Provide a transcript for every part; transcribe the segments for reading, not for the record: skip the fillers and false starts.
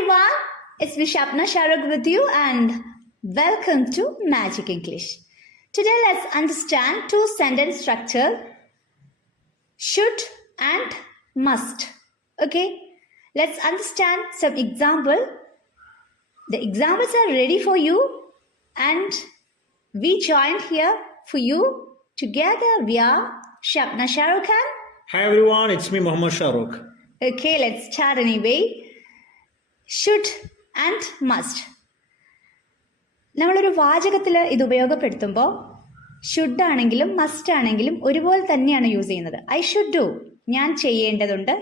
everyone, it's Vishapna Sharuk with you and welcome to Magic English. Today let's understand two sentence structure, should and must. Okay, let's understand some example. The examples are ready for you and we joined here for you. Together we are Shapna Sharuk and... Hi everyone, it's me Muhammad Shahrukh. Okay, let's start anyway. Should and must. നമ്മളൊരു വാചകത്തിൽ ഇത് ഉപയോഗപ്പെടുത്തുമ്പോൾ should ആണെങ്കിലും must ആണെങ്കിലും ഒരുപോലെ തന്നെയാണ് use ചെയ്യുന്നത്. I should do, ഞാൻ ചെയ്യേണ്ടതുണ്ട്.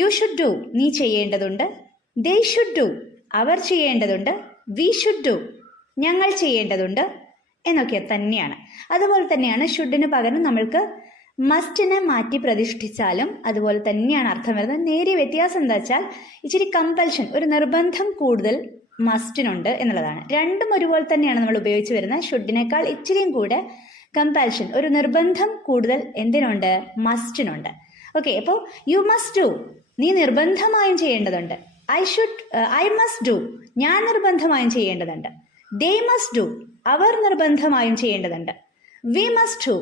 യു ഷുഡ് ഡു, നീ ചെയ്യേണ്ടതുണ്ട്. ദേ ഷുഡ് ഡു, അവർ ചെയ്യേണ്ടതുണ്ട്. വി ഷുഡ് ഡു, ഞങ്ങൾ ചെയ്യേണ്ടതുണ്ട് എന്നൊക്കെ തന്നെയാണ്. അതുപോലെ തന്നെയാണ് ഷുഡിന് പകരം നമ്മൾക്ക് മസ്റ്റിനെ മാറ്റി പ്രതിഷ്ഠിച്ചാലും അതുപോലെ തന്നെയാണ് അർത്ഥം വരുന്നത്. നേരിയ വ്യത്യാസം എന്താ വെച്ചാൽ ഇച്ചിരി കമ്പൽഷൻ, ഒരു നിർബന്ധം കൂടുതൽ മസ്റ്റിനുണ്ട് എന്നുള്ളതാണ്. രണ്ടും ഒരുപോലെ തന്നെയാണ് നമ്മൾ ഉപയോഗിച്ച് വരുന്നത്. ഷുഡിനേക്കാൾ ഇച്ചിരിയും കൂടെ കമ്പൽഷൻ, ഒരു നിർബന്ധം കൂടുതൽ എന്തിനുണ്ട്? മസ്റ്റിനുണ്ട്. ഓക്കെ, അപ്പോൾ യു മസ്റ്റ് ഡു, നീ നിർബന്ധമായും ചെയ്യേണ്ടതുണ്ട്. ഐ മസ്റ്റ് ഡു, ഞാൻ നിർബന്ധമായും ചെയ്യേണ്ടതുണ്ട്. ദേ മസ്റ്റ് ഡു, അവർ നിർബന്ധമായും ചെയ്യേണ്ടതുണ്ട്. വി മസ്റ്റ് ഡു,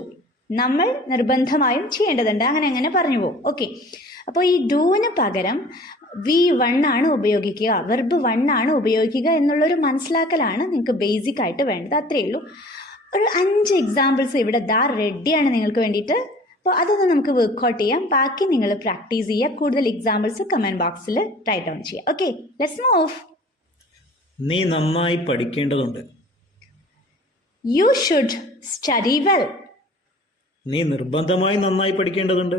നമ്മൾ നിർബന്ധമായും ചെയ്യേണ്ടതുണ്ട്. അങ്ങനെ പറഞ്ഞു പോകും. ഓക്കെ, അപ്പോൾ ഈ ഡൂവിന് പകരം വി വൺ ആണ് ഉപയോഗിക്കുക, വെർബ് വൺ ആണ് ഉപയോഗിക്കുക എന്നുള്ളൊരു മനസ്സിലാക്കലാണ് നിങ്ങൾക്ക് ബേസിക് ആയിട്ട് വേണ്ടത്. അത്രയേ ഉള്ളൂ. ഒരു 5 എക്സാമ്പിൾസ് ഇവിടെ റെഡിയാണ് നിങ്ങൾക്ക് വേണ്ടിയിട്ട്. അപ്പോൾ അതൊന്ന് നമുക്ക് വർക്ക്ഔട്ട് ചെയ്യാം. ബാക്കി നിങ്ങൾ പ്രാക്ടീസ് ചെയ്യുക. കൂടുതൽ എക്സാമ്പിൾസ് കമന്റ് ബോക്സിൽ റൈറ്റ് ഡൗൺ ചെയ്യുക. Okay, let's move. നീ നന്നായി പഠിക്കേണ്ടതുണ്ട്. You should study well. നീ നിർബന്ധമായി നന്നായി പഠിക്കേണ്ടതുണ്ട്.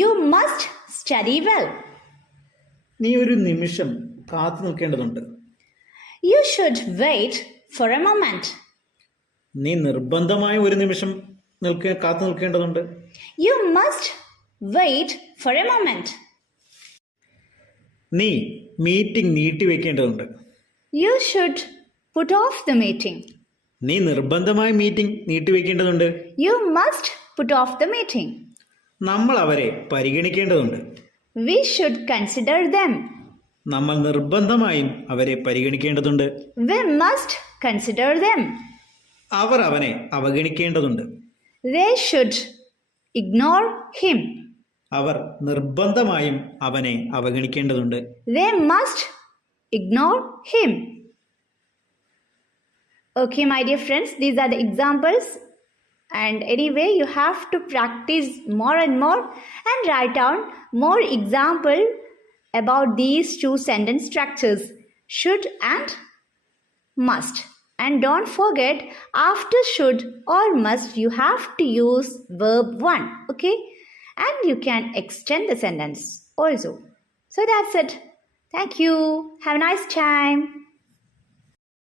You must study well. നീ ഒരു നിമിഷം കാത്തു നിൽക്കേണ്ടതുണ്ട്. You should wait for a moment. നീ നിർബന്ധമായി ഒരു നിമിഷം കാത്തു നിൽക്കേണ്ടതുണ്ട്. You must wait for a moment. നീ മീറ്റിംഗ് നീട്ടിവെക്കേണ്ടതുണ്ട്. You should put off the meeting. നീ നിർബന്ധമായി മീറ്റിംഗ് നീട്ടിവെക്കേണ്ടതുണ്ട്. You must put off the meeting. നമ്മൾ അവരെ പരിഗണിക്കേണ്ടതുണ്ട്. We should consider them. നമ്മൾ നിർബന്ധമായും അവരെ പരിഗണിക്കേണ്ടതുണ്ട്. We must consider them. അവർ അവനെ അവഗണിക്കേണ്ടതുണ്ട്. They should ignore him. അവർ നിർബന്ധമായും അവനെ അവഗണിക്കേണ്ടതുണ്ട്. They must ignore him. Okay, my dear friends, these are the examples. And anyway, you have to practice more and more and write down more example about these two sentence structures, should and must. And don't forget, after should or must, you have to use verb 1, okay? And you can extend the sentence also. So that's it. Thank you. Have a nice time.